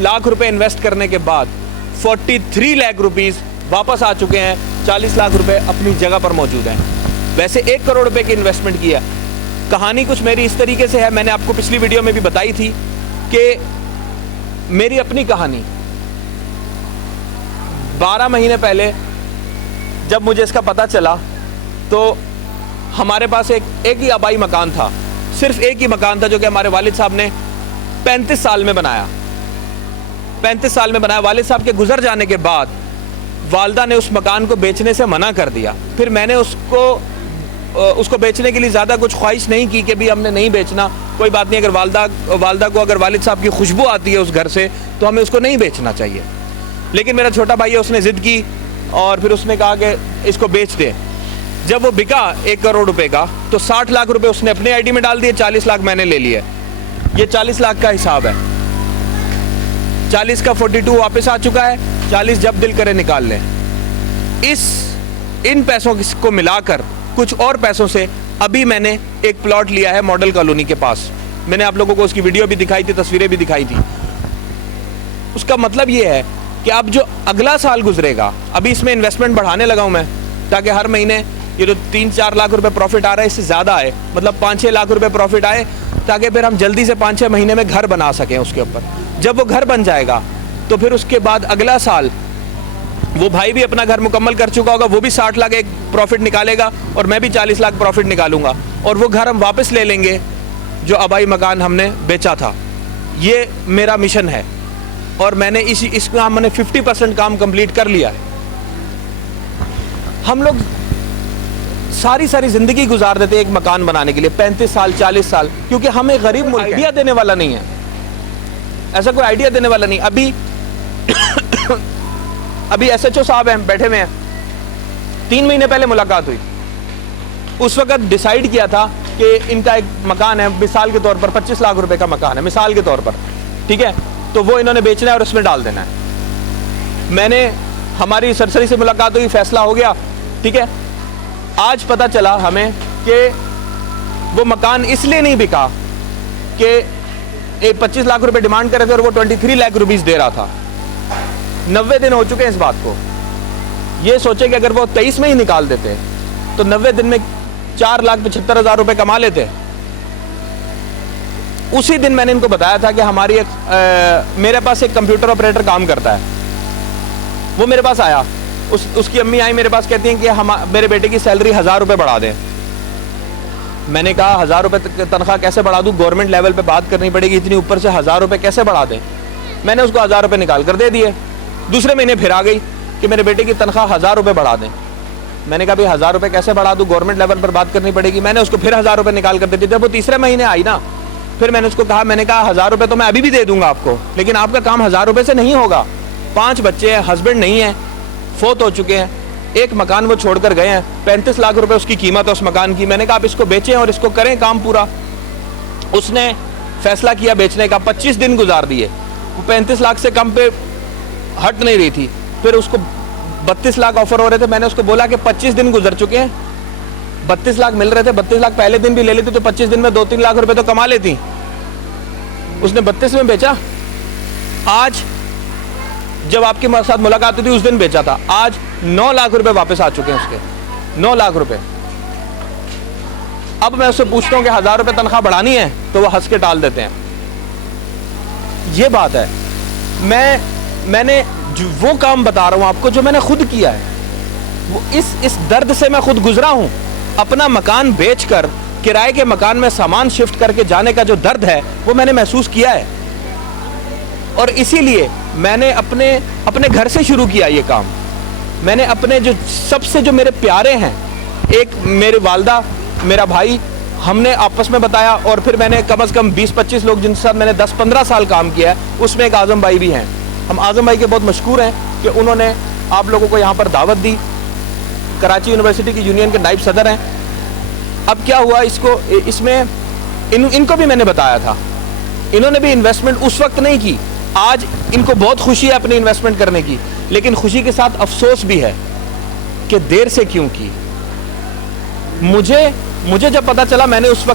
लाख रुपए इन्वेस्ट करने के बाद 43 लाख रुपीस वापस आ चुके हैं। 40 लाख रुपए अपनी जगह पर मौजूद हैं। वैसे 1 करोड़ रुपए की इन्वेस्टमेंट किया। कहानी कुछ मेरी इस तरीके से है, मैंने आपको पिछली वीडियो में भी बताई थी कि मेरी अपनी कहानी 12 महीने पहले जब मुझे इसका पता चला तो हमारे पास एक ही आबाई मकान था, सिर्फ एक ही मकान था जो कि हमारे वालिद साहब ने 35 साल में बनाया। 35 साल में बनाया। वालिद साहब के गुजर जाने के बाद वालदा ने उस मकान को बेचने से मना कर दिया। फिर मैंने उसको बेचने के लिए ज़्यादा कुछ ख्वाहिश नहीं की कि भी हमने नहीं बेचना, कोई बात नहीं, अगर वालदा को अगर वालिद साहब की खुशबू आती है उस घर से तो हमें उसको नहीं बेचना चाहिए। लेकिन मेरा छोटा भाई है, उसने ज़िद की और फिर उसने कहा कि इसको बेच दे। जब वो बिका 1 करोड़ रुपए का तो 60 लाख रुपए उसने अपने आईडी में डाल दिए, 40 लाख मैंने ले लिए। ये 40 लाख का हिसाब है। 40 का 42 वापस आ चुका है, 40 जब दिल करे निकाल लें। इन पैसों को मिलाकर कुछ और पैसों से अभी मैंने एक प्लॉट लिया है मॉडल कॉलोनी के पास। मैंने आप लोगों को उसकी वीडियो भी दिखाई थी, तस्वीरें भी दिखाई थी। उसका मतलब ये है कि अब जो अगला साल गुजरेगा, अभी इसमें इन्वेस्टमेंट बढ़ाने लगा हूं मैं ताकि हर महीने ये जो 3-4 लाख रुपए प्रॉफिट आ रहा है इससे ज़्यादा आए, मतलब 5-6 लाख रुपए प्रॉफिट आए, ताकि फिर हम जल्दी से 5-6 महीने में घर बना सकें उसके ऊपर। जब वो घर बन जाएगा तो फिर उसके बाद अगला साल वो भाई भी अपना घर मुकम्मल कर चुका होगा, वो भी 60 लाख एक प्रॉफिट निकालेगा और मैं भी 40 लाख प्रॉफिट निकालूंगा और वो घर हम वापस ले लेंगे जो आबाई मकान हमने बेचा था। ये मेरा मिशन है और मैंने इस काम मैंने 50% काम कंप्लीट कर लिया है। हम लोग सारी ज़िंदगी गुजार देते हैं एक मकान बनाने के लिए, 35 साल 40 साल, क्योंकि हमें गरीब मुल्क आइडिया देने वाला नहीं है, ऐसा कोई आइडिया देने वाला नहीं। अभी SHO साहब हैं, बैठे हुए हैं, 3 महीने पहले मुलाकात हुई। उस वक्त डिसाइड किया था कि इनका एक मकान है, मिसाल के तौर पर 25 लाख रुपए का मकान है, मिसाल के तौर पर, ठीक है, तो वो इन्होंने बेचना है और उसमें डाल देना है। हमारी सरसरी से मुलाकात हुई, फैसला हो गया, ठीक है। आज पता चला हमें कि वो मकान इसलिए नहीं बिका कि 25 लाख रुपए डिमांड कर रहे थे और वो 23 लाख रुपीस दे रहा था। 90 दिन हो चुके हैं इस बात को। ये सोचे कि अगर वो 23 में ही निकाल देते तो 90 दिन में 4,75,000 रुपए कमा लेते। उसी दिन मैंने इनको बताया था कि मेरे पास एक कंप्यूटर ऑपरेटर काम करता है। वो मेरे पास आया, उसकी अम्मी आई मेरे पास, कहती हैं कि मेरे बेटे की सैलरी 1000 रुपये बढ़ा दें। मैंने कहा 1000 रुपये तनख्वाह कैसे बढ़ा दूँ, गवर्नमेंट लेवल पे बात करनी पड़ेगी, इतनी ऊपर से 1000 रुपये कैसे बढ़ा दें। मैंने उसको 1000 रुपये निकाल कर दे दिए। दूसरे महीने फिर आ गई कि मेरे बेटे की तनख्वाह 1000 रुपये बढ़ा दें। मैंने कहा भाई 1000 रुपये कैसे बढ़ा दूँ, गवर्नमेंट लेवल पर बात करनी पड़ेगी। मैंने उसको फिर 1000 रुपये निकाल कर दे दिए। जब वो तीसरे महीने आई ना, फिर मैंने उसको कहा, मैंने कहा 1000 रुपये तो मैं अभी भी दे दूंगा आपको, लेकिन आपका काम 1000 रुपये से नहीं होगा। 5 बच्चे हैं, हस्बैंड नहीं है, फोत हो चुके हैं, एक मकान वो छोड़कर गए हैं, 35 लाख रुपए उसकी कीमत है उस मकान की। मैंने कहा आप इसको बेचें और इसको करें काम पूरा। उसने फैसला किया बेचने का, 25 दिन गुजार दिए। वो 35 लाख से कम पे हट नहीं रही थी। फिर उसको 32 लाख ऑफर हो रहे थे। मैंने उसको बोला कि 25 दिन गुजर चुके हैं, 32 लाख मिल रहे थे, 32 लाख पहले दिन भी ले लेती तो 25 दिन में 2-3 लाख रुपए तो कमा लेती। उसने 32 में बेचा। आज जब आपके साथ मुलाकात हुई थी उस दिन बेचा था। आज 9 लाख रुपए वापस आ चुके हैं उसके, 9 लाख रुपए। अब मैं उससे पूछता हूं कि 1000 रुपए तनख्वाह बढ़ानी है तो वो हंस के टाल देते हैं। ये बात है। मैंने वो काम बता रहा हूं आपको जो मैंने खुद किया है। वो इस दर्द से मैं खुद गुजरा हूं। अपना मकान बेचकर किराए के मकान में सामान शिफ्ट करके जाने का जो दर्द है वो मैंने महसूस किया है। और इसीलिए मैंने अपने घर से शुरू किया ये काम। मैंने अपने जो मेरे प्यारे हैं, एक मेरे वालदा, मेरा भाई, हमने आपस में बताया। और फिर मैंने कम से कम 20-25 लोग जिनके साथ मैंने 10-15 साल काम किया है, उसमें एक आज़म भाई भी हैं। हम आज़म भाई के बहुत मशहूर हैं कि उन्होंने आप लोगों को यहाँ पर दावत दी। कराची यूनिवर्सिटी की यूनियन के नायब सदर हैं। अब क्या हुआ, इनको भी मैंने बताया था। इन्होंने भी इन्वेस्टमेंट उस वक्त नहीं की। आज इनको बहुत खुशी है अपनी इन्वेस्टमेंट करने की, लेकिन खुशी के साथ अफसोस भी है कि देर से क्यों की। मुझे जब पता चला, मैंने उस वक्त